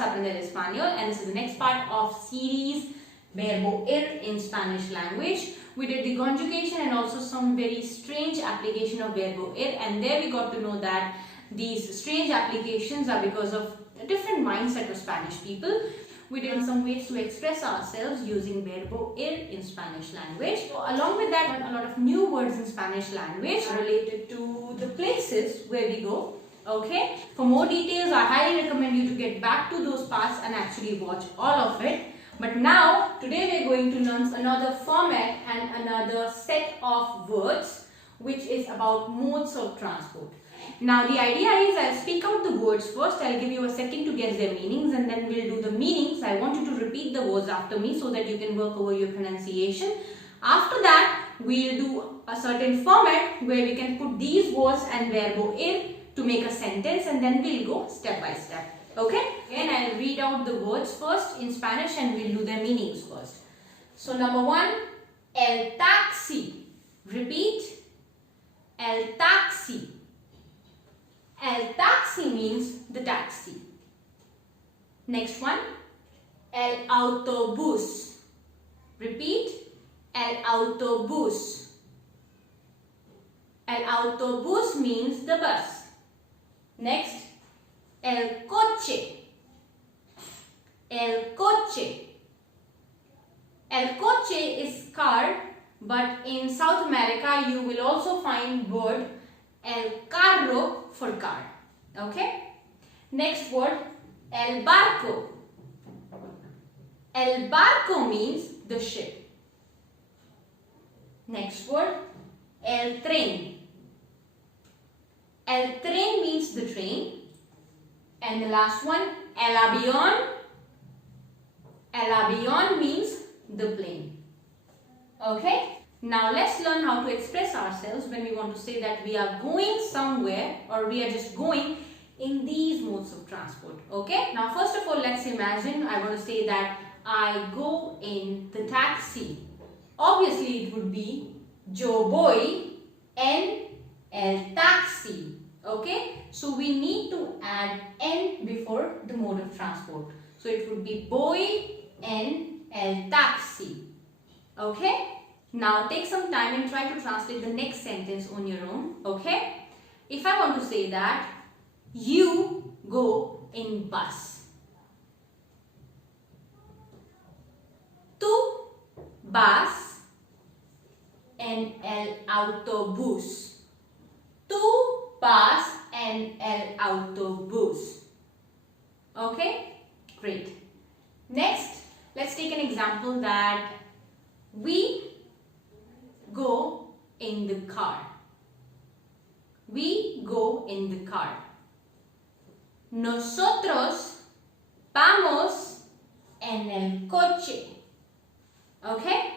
vamos a aprender español, and this is the next part of series Verbo ir in Spanish language. We did the conjugation and also some very strange application of Verbo ir, and there we got to know that these strange applications are because of a different mindset of Spanish people. We did some ways to express ourselves using Verbo ir in Spanish language. So along with that, a lot of new words in Spanish language related to the places where we go. Okay, for more details, I highly recommend you to get back to those parts and actually watch all of it. But now, today we are going to learn another format and another set of words which is about modes of transport. Now the idea is I'll speak out the words first, I'll give you a second to guess their meanings, and then we'll do the meanings. I want you to repeat the words after me so that you can work over your pronunciation. After that, we'll do a certain format where we can put these words and verbo ir to make a sentence, and then we'll go step by step. Okay? Again, I'll read out the words first in Spanish and we'll do their meanings first. So number one, el taxi. Repeat, el taxi. El taxi means the taxi. Next one, el autobús. Repeat, el autobús. El autobús means the bus. Next, el coche. El coche. El coche is car, but in South America you will also find word el carro for car. Okay? Next word, el barco. El barco means the ship. Next word, el tren. El tren means the train. And the last one, el avión. El avión means the plane. Okay? Now let's learn how to express ourselves when we want to say that we are going somewhere or we are just going in these modes of transport. Okay? Now first of all, let's imagine I want to say that I go in the taxi. Obviously it would be yo voy en el taxi. Okay? So we need to add en before the mode of transport. So it would be voy en el taxi. Okay? Now take some time and try to translate the next sentence on your own. Okay? If I want to say that you go in bus. Tú vas en el autobús. Tú vas en el autobús. Okay? Great. Next, let's take an example that we go in the car. We go in the car. Nosotros vamos en el coche. Okay?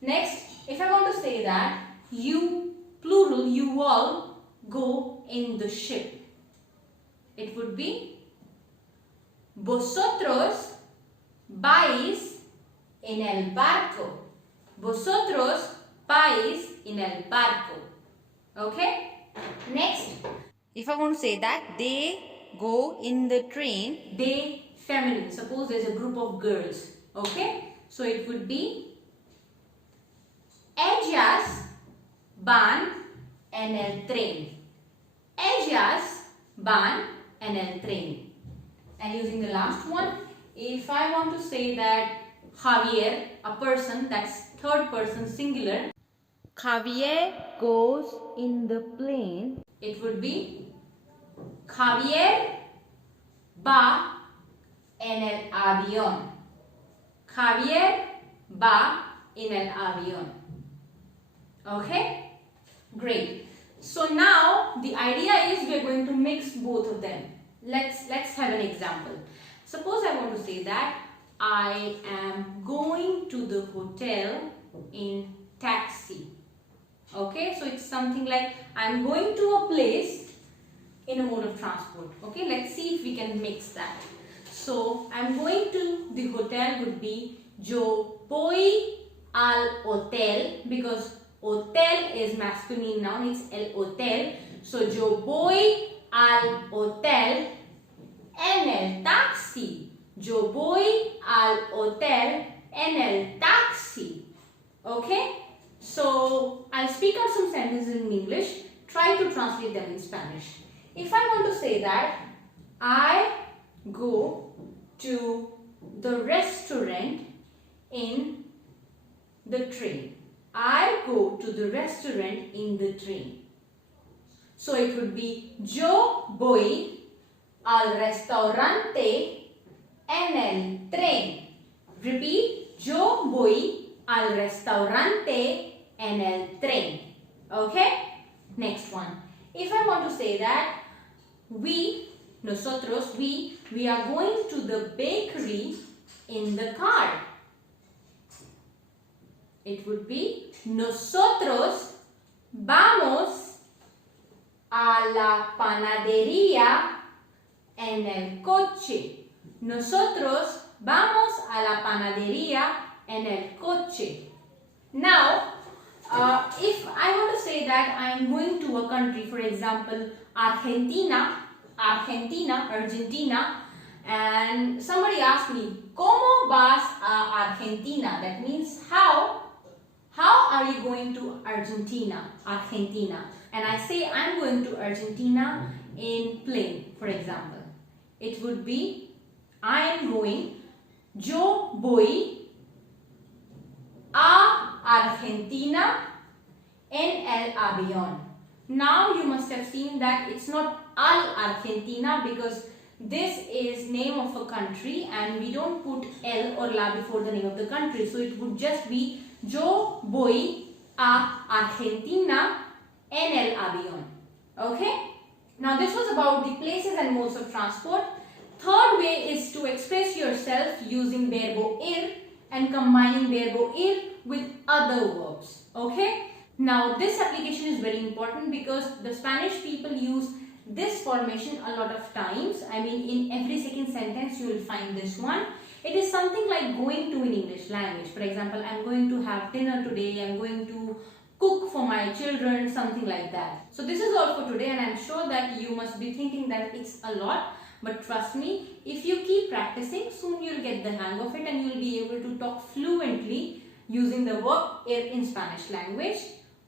Next, if I want to say that you, plural, you all go in the ship, it would be vosotros vais en el barco. Vosotros vais en el barco. Okay? Next, if I want to say that they go in the train, they feminine. Suppose there's a group of girls. Okay? So it would be ellas van en el tren. Ellas van en el tren. And using the last one, if I want to say that Javier, a person, that's third person singular, Javier goes in the plane, it would be Javier va en el avión. Javier va en el avión. Okay? Great. So now the idea is we are going to mix both of them. Let's have an example. Suppose I want to say that I am going to the hotel in taxi. Okay, so it's something like I'm going to a place in a mode of transport. Okay, let's see if we can mix that. So I'm going to the hotel would be yo voy al hotel, because hotel is masculine noun, it's el hotel. So yo voy al hotel en el taxi. want to say that I go to the restaurant in the train. I go to the restaurant in the train. So it would be yo voy al restaurante en el tren. Repeat, yo voy al restaurante en el tren. Okay? Next one. If I want to say that nosotros, we are going to the bakery in the car. It would be nosotros vamos a la panadería en el coche. Nosotros vamos a la panadería en el coche. Now, if I want to say that I am going to a country, for example, Argentina, and somebody asked me, ¿Cómo vas a Argentina? That means how are you going to Argentina? And I say I'm going to Argentina in plane, for example. It would be yo voy a Argentina en el avión. Now you must have seen that it's not al Argentina because this is name of a country and we don't put el or la before the name of the country. So it would just be yo voy a Argentina en el avión. Okay? Now this was about the places and modes of transport. Third way is to express yourself using verbo-ir and combining verbo-ir with other verbs. Okay? Now this application is very important because the Spanish people use this formation a lot of times. I mean, in every second sentence you will find this one. It is something like going to in English language. For example, I'm going to have dinner today, I'm going to cook for my children, something like that. So this is all for today and I'm sure that you must be thinking that it's a lot. But trust me, if you keep practicing, soon you'll get the hang of it and you'll be able to talk fluently using the verb-ir in Spanish language.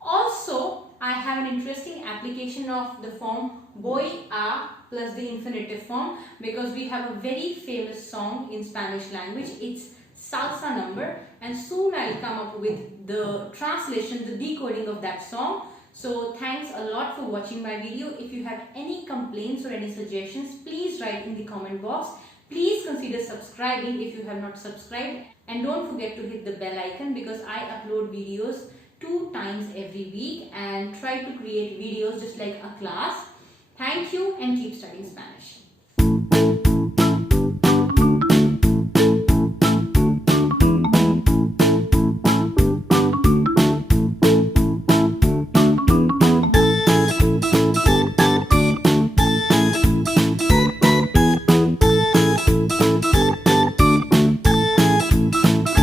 Also, I have an interesting application of the form voy-a plus the infinitive form because we have a very famous song in Spanish language. It's Salsa Number and soon I'll come up with the translation, the decoding of that song. So thanks a lot for watching my video. If you have any complaints or any suggestions, please write in the comment box. Please consider subscribing if you have not subscribed and don't forget to hit the bell icon because I upload videos 2 times every week and try to create videos just like a class. Thank you and keep studying Spanish.